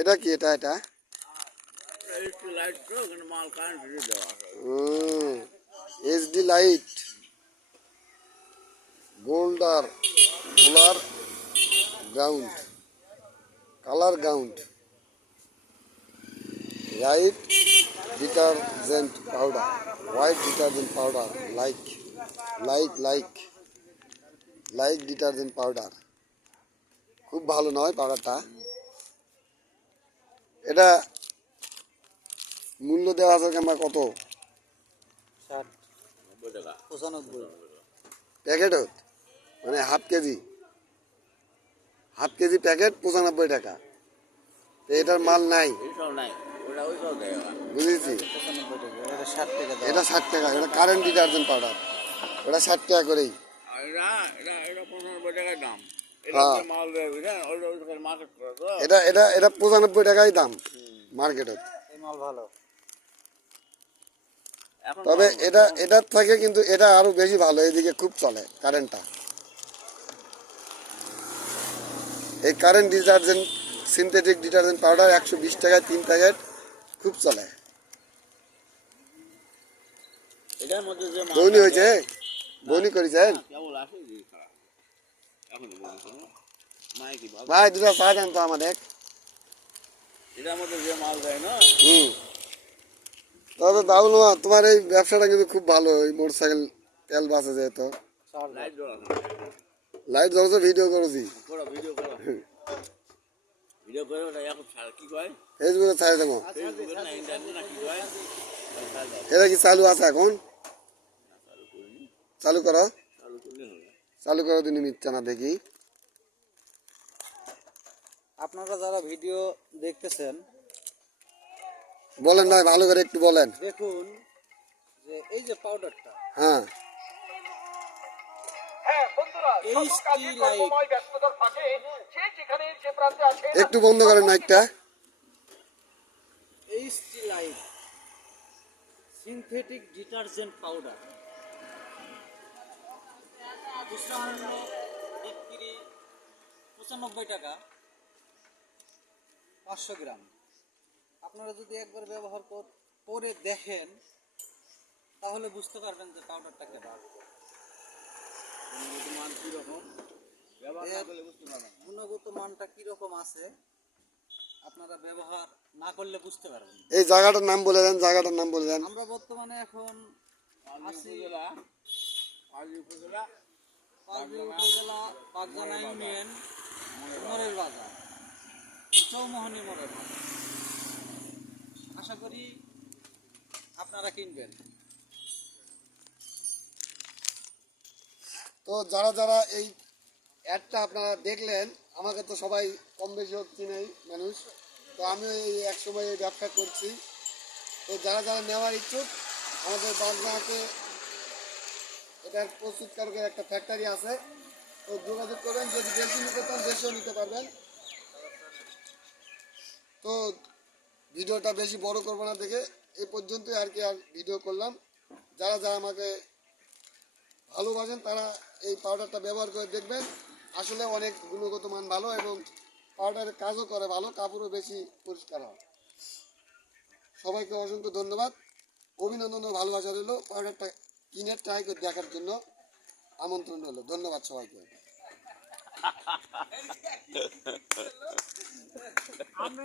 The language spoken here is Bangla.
এটা কি এটা এটা? লাইট এইচডি লাইট গোল্ডার গোলার ground colour ground light detergent powder white detergent powder like like like like detergent powder খুব ভালো নয় পাউডারটা এটা মূল্য দেওয়া আছে কিংবা কত? টাকা মানে half KG. Half KG packet পঁচানব্বই টাকা। তো এটার মাল নাই। বুঝেছি? টাকা এটা ষাট টাকা এটা কারেন্ট ডিটারজেন্ট পাউডার ওটা ষাট টাকা করেই। টাকার দাম। এটা হ্যাঁ। মার্কেট এটা এটা এটা পঁচানব্বই টাকাই দাম এখন তবে এটা এটার থেকে কিন্তু এটা আরও বেশি ভালো এদিকে খুব চলে কারেন্টটা এই current detergent synthetic detergent powder একশো বিশ টাকায় তিন প্যাকেট খুব চলে। বৌনি হয়েছে? বৌনি করেছেন? ভাই দুটা চা দেন তো আমাদের। এটার মধ্যে যে মাল দেয় না? হুম। তবে বাবুল মা তোমার এই ব্যবসাটা কিন্তু খুব ভালো এই মোটর সাইকেল তেল বাসে যেহেতু। লাইট জ্বলা জ্বলছে ভিডিও করেছি। ফেসবুকে ছাড়ে দেবো। এটা কি চালু আছে এখন? চালু করো। চালু করো দিন মিথ্যা না দেখি। আপনারা যারা ভিডিও দেখতেছেন বলেন ভাই ভালো করে একটু বলেন। দেখুন যে এই যে পাউডারটা হ্যাঁ। লাইট একটু বন্ধ করেন নাইটটা HT light synthetic detergent powder খুচরা মূল্য বিক্রি পঁচানব্বই টাকা পাঁচশো গ্রাম। আপনারা যদি একবার ব্যবহার কর- করে দেখেন তাহলে বুঝতে পারবেন যে পাউডারটা কেমন। মান কীরকম? ব্যবহার না করলে বুঝতে পারবেন না। গুণগত মানটা কীরকম আছে আপনারা ব্যবহার না করলে বুঝতে পারবেন এই জায়গাটার নাম বলে দেন জায়গাটার নাম বলে দেন। আমরা বর্তমানে এখন পাঁচই উপজেলা বাজার, চৌমোহনী বাজার। আশা করি আপনারা কিনবেন। তো যারা যারা এই অ্যাডটা আপনারা দেখলেন, আমাকে তো সবাই কম বেশি চিনেই মানুষ। তো আমিও এই এক সময় এই ব্যবসা করছি। তো যারা যারা নেওয়ার ইচ্ছুক, আমাদের বাগনাতে এটার প্রস্তুতকারকের একটা ফ্যাক্টরি আছে। তো যোগাযোগ করবেন, যদি বেশি নিতে চান বেশিও নিতে পারবেন। তো ভিডিওটা বেশি বড় করব না দেখে এই পর্যন্তই আর কি আর ভিডিও করলাম। যারা যারা আমাকে ভালোবাসেন, তারা এই পাউডারটা ব্যবহার করে দেখবেন। আসলে অনেক গুণগত মান ভালো এবং পাউডারের কাজও করে ভালো, কাপড়ও বেশি পরিষ্কার হয়। সবাইকে অসংখ্য ধন্যবাদ। অভিনন্দন ও ভালোবাসা রইল পাউডারটা কিনে ট্রাই করে দেখার জন্য আমন্ত্রণ হলো। ধন্যবাদ সবাইকে।